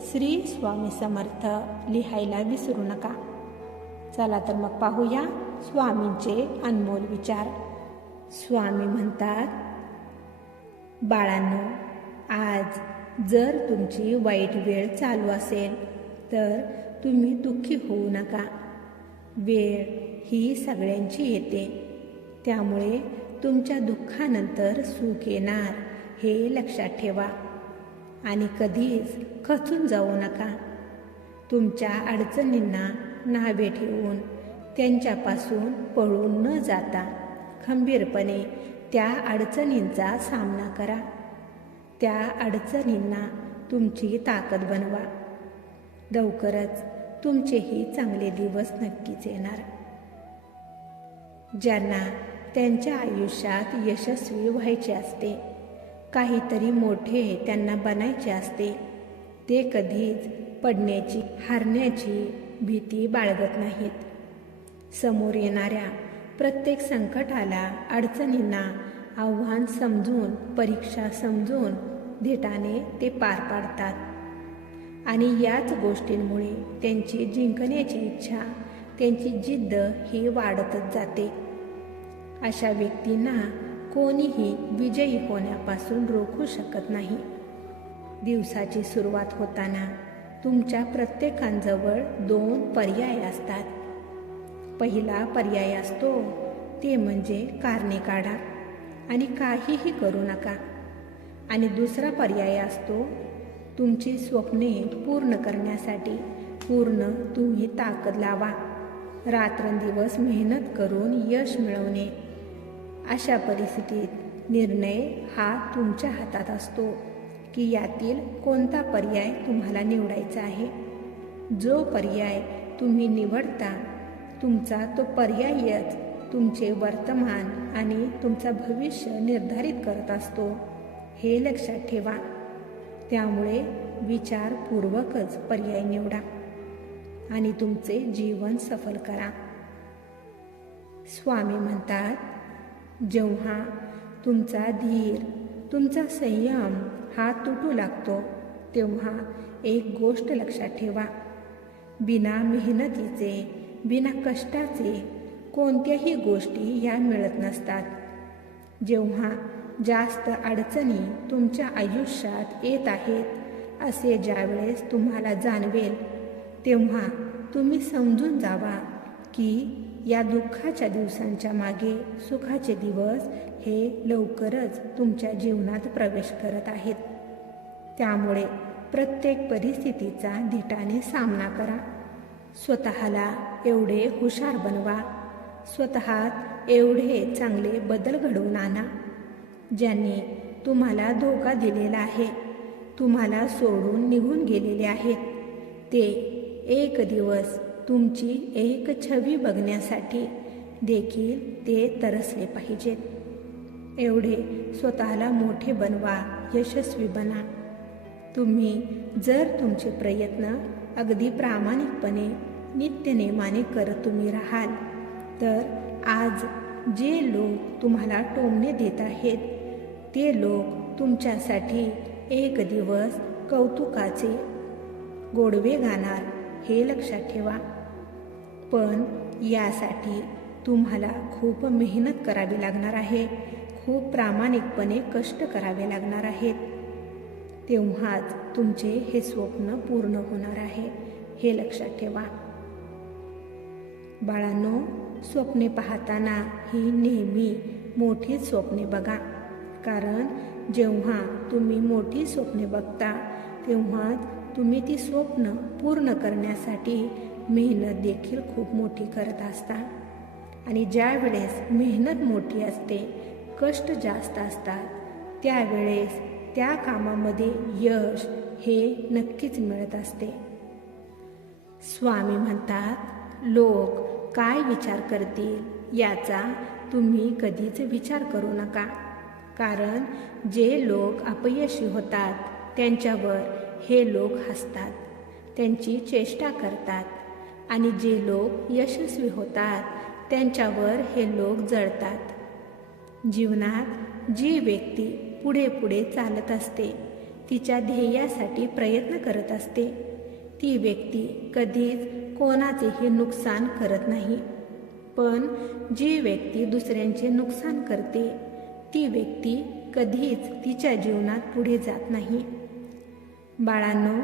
श्री स्वामी समर्थ लिहायला विसरू नका. चला तर मग पाहूया स्वामींचे अनमोल विचार. स्वामी म्हणतात बाळांनो आज जर तुमची वाईट वेळ चालू असेल तर तुम्ही दुःखी होऊ नका. वेळ ही सगळ्यांची येते. त्यामुळे तुमच्या दुःखानंतर सुख येणार हे लक्षात ठेवा. आणि कधीच खचून जाऊ नका. तुमच्या अडचणींना नावे ठेवून त्यांच्यापासून पळून न जाता खंबीरपणे त्या अडचणींचा सामना करा. त्या अडचणींना तुमची ताकद बनवा. लवकरच तुमचेही चांगले दिवस नक्कीच येणार. ज्यांना त्यांच्या आयुष्यात यशस्वी व्हायचे असते काहीतरी मोठे त्यांना बनायचे असते. ते कधीच पडण्याची हारण्याची भीती बाळगत नाहीत. समोर येणाऱ्या प्रत्येक संकटाला अडचणींना आव्हान समजून परीक्षा समजून धीटाने ते पार पाडतात. आणि याच गोष्टींमुळे त्यांची जिंकण्याची इच्छा त्यांची जिद्द ही वाढतच जाते. अशा व्यक्तींना कोणीही विजयी होण्यापासून रोखू शकत नाही. दिवसाची सुरुवात होताना तुमच्या प्रत्येकांजवळ दोन पर्याय असतात. पहिला पर्याय असतो ते म्हणजे कारणे काढा आणि काहीही करू नका. आणि दुसरा पर्याय असतो तुमची स्वप्ने पूर्ण करण्यासाठी पूर्ण तुम्ही ताकद लावा. रात्रंदिवस मेहनत करून यश मिळवणे. अशा परिस्थितीत निर्णय हा तुमच्या हातात असतो की यातील कोणता पर्याय तुम्हाला निवडायचा आहे. जो पर्याय तुम्ही निवडता तुमचा तो पर्यायच तुमचे वर्तमान आणि तुमचा भविष्य निर्धारित करत असतो हे लक्षात ठेवा. त्यामुळे विचारपूर्वकच पर्याय निवडा आणि तुमचे जीवन सफल करा. स्वामी म्हणतात जेव्हा तुमचा धीर तुमचा संयम हा तुटू लागतो तेव्हा एक गोष्ट लक्षात ठेवा. बिना मेहनतीचे बिना कष्टाचे कोणत्याही गोष्टी ह्या मिळत नसतात. जेव्हा जास्त अडचणी तुमच्या आयुष्यात येत आहेत असे ज्यावेळेस तुम्हाला जाणवेल तेव्हा तुम्ही समजून जावा की या दुःखाच्या दिवसांच्या मागे सुखाचे दिवस हे लवकरच तुमच्या जीवनात प्रवेश करत आहेत. त्यामुळे प्रत्येक परिस्थितीचा धीटाने सामना करा. स्वतःला एवढे हुशार बनवा. स्वतःत एवढे चांगले बदल घडवून आणा. ज्यांनी तुम्हाला धोका दिलेला आहे तुम्हाला सोडून निघून गेलेले आहेत. ते एक दिवस तुमची एक छवी बघण्यासाठी देखील ते तरसले पाहिजेत. एवढे स्वतःला मोठे बनवा यशस्वी बना. तुम्ही जर तुमचे प्रयत्न अगदी प्रामाणिकपणे नित्यनेमाने करत तुम्ही राहाल तर आज जे लोक तुम्हाला टोमणे देत आहेत ते लोक तुमच्यासाठी एक दिवस कौतुकाचे गोडवे गाणार हे लक्षात ठेवा. पण यासाठी तुम्हाला खूप मेहनत करावी लागणार आहे. खूप प्रामाणिकपणे कष्ट करावे लागणार आहेत. तेव्हाच तुमचे हे स्वप्न पूर्ण होणार आहे हे लक्षात ठेवा. बाळांनो स्वप्ने पाहताना ही नेहमी मोठी स्वप्ने बघा. कारण जेव्हा तुम्ही मोठी स्वप्ने बघता तेव्हा तुम्ही ती स्वप्न पूर्ण करण्यासाठी मेहनत देखील खूप मोठी करत असता. आणि ज्या वेळेस मेहनत मोठी असते कष्ट जास्त असतात त्यावेळेस त्या कामामध्ये यश हे नक्कीच मिळत असते. स्वामी म्हणतात लोक काय विचार करतील याचा तुम्ही कधीच विचार करू नका. कारण जे लोक अपयशी होतात त्यांच्यावर हे लोक हसतात. त्यांची चेष्टा करतात. आणि जे लोक यशस्वी होतात त्यांच्यावर हे लोक जळतात. जीवनात जी व्यक्ती पुढे पुढे चालत असते तिच्या ध्येयासाठी प्रयत्न करत असते. ती व्यक्ती कधीच कोणाचेही नुकसान करत नाही. पण जी व्यक्ती दुसऱ्यांचे नुकसान करते ती व्यक्ती कधीच तिच्या जीवनात पुढे जात नाही. बाळांनो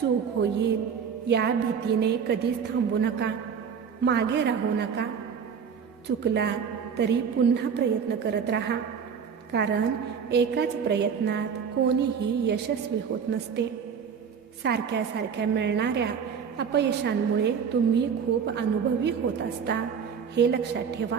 चूक होईल या भीतीने कधीच थांबू नका मागे राहू नका. चुकला तरी पुन्हा प्रयत्न करत राहा कारण एकाच प्रयत्नात कोणीही यशस्वी होत नसते. सारख्या सारख्या मिळणाऱ्या अपयशांमुळे तुम्ही खूप अनुभवी होत असता हे लक्षात ठेवा.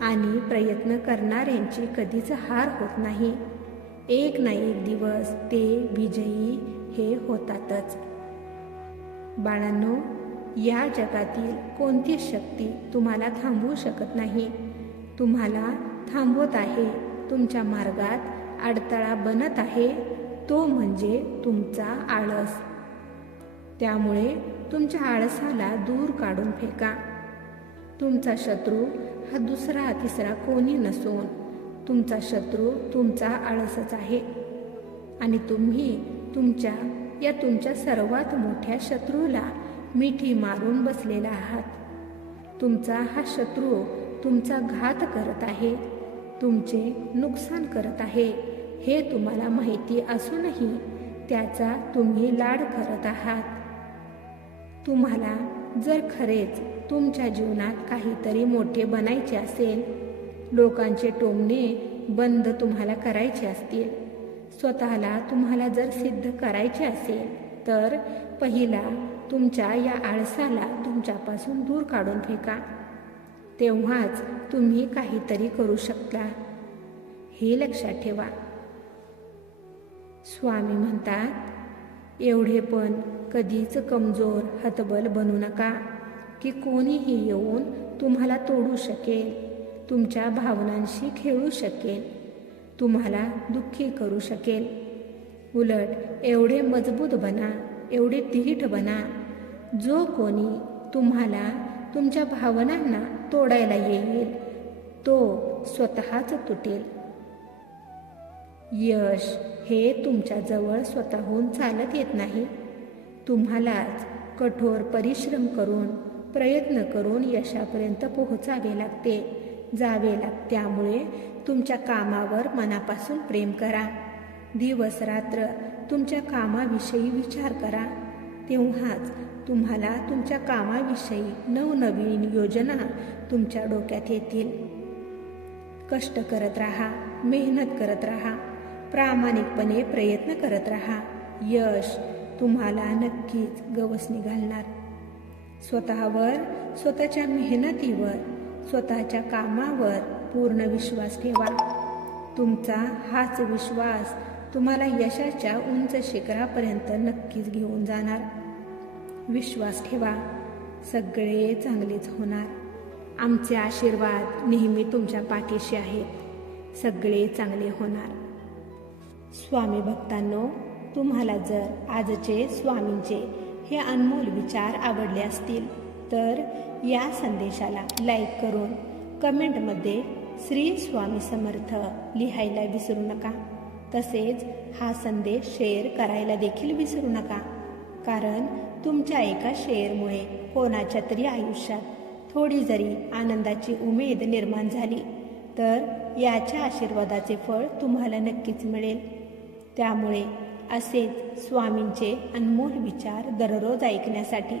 आणि प्रयत्न करणाऱ्यांची कधीच हार होत नाही. एक ना एक दिवस ते विजयी हे होतातच. बाळांनो या जगातील कोणतीच शक्ती तुम्हाला थांबवू शकत नाही? तुम्हाला थांबवत आहे तुमच्या मार्गात अडथळा बनत आहे तो म्हणजे तुमचा आळस. त्यामुळे तुमच्या आळसाला दूर काढून फेका. तुमचा शत्रू हा दुसरा तिसरा कोणी नसून तुमचा शत्रू तुमचा आळसच आहे. आणि तुम्ही तुमच्या या तुमच्या सर्वात मोठ्या शत्रूला मिठी मारून बसलेला आहात. तुमचा हा शत्रू तुमचा घात करत आहे. तुमचे नुकसान करत आहे. हे तुम्हाला माहिती असूनही त्याचा तुम्ही लाड करत आहात. तुम्हाला जर खरेच तुमच्या जीवनात काहीतरी मोठे बनायचे असेल लोकांचे टोमणे बंद तुम्हाला करायचे असतील. स्वतःला तुम्हाला जर सिद्ध करायचे असेल तर पहिला तुमच्या या आळसाला तुमच्यापासून दूर काढून फेका. तेव्हाच तुम्ही काहीतरी करू शकता. हे लक्षात ठेवा. स्वामी म्हणतात एवढे पण कधीच कमजोर हतबल बनू नका की कोणीही येऊन तुम्हाला तोडू शकेल. तुमच्या भावनांशी खेळू शकेल तुम्हाला दुःखी करू शकेल उलट एवढे मजबूत बना एवढे तिहीट बना. जो कोणी तुम्हाला तुमच्या भावनांना तोडायला येईल तो स्वतःच तुटेल. यश हे तुमच्याजवळ स्वतःहून चालत येत नाही. तुम्हालाच कठोर परिश्रम करून प्रयत्न करून यशापर्यंत पोहोचावे लागते. जावे लाग त्यामुळे तुमच्या कामावर मनापासून प्रेम करा. दिवस रात्र तुमच्या कामाविषयी विचार करा. तेव्हाच तुम्हाला तुमच्या कामाविषयी नवनवीन योजना तुमच्या डोक्यात येतील. कष्ट करत राहा मेहनत करत राहा प्रामाणिकपणे प्रयत्न करत राहा. यश तुम्हाला नक्कीच गवसणी घालणार. स्वतःवर स्वतःच्या मेहनतीवर स्वतःच्या कामावर पूर्ण विश्वास ठेवा. तुमचा हाच विश्वास तुम्हाला यशाच्या उंच शिखरापर्यंत नक्कीच घेऊन जाणार. विश्वास ठेवा. सगळे चांगलेच होणार. आमचे आशीर्वाद नेहमी तुमच्या पाठीशी आहेत. सगळे चांगले होणार. स्वामी भक्तांनो तुम्हाला जर आजचे स्वामींचे हे अनमोल विचार आवडले असतील तर या संदेशाला लाईक करून कमेंटमध्ये श्री स्वामी समर्थ लिहायला विसरू नका. तसेच हा संदेश शेअर करायला देखील विसरू नका. कारण तुमच्या एका शेअरमुळे कोणाच्या तरी आयुष्यात थोडी जरी आनंदाची उमेद निर्माण झाली तर याच्या आशीर्वादाचे फळ तुम्हाला नक्कीच मिळेल. त्यामुळे असेच स्वामींचे अनमोल विचार दररोज ऐकण्यासाठी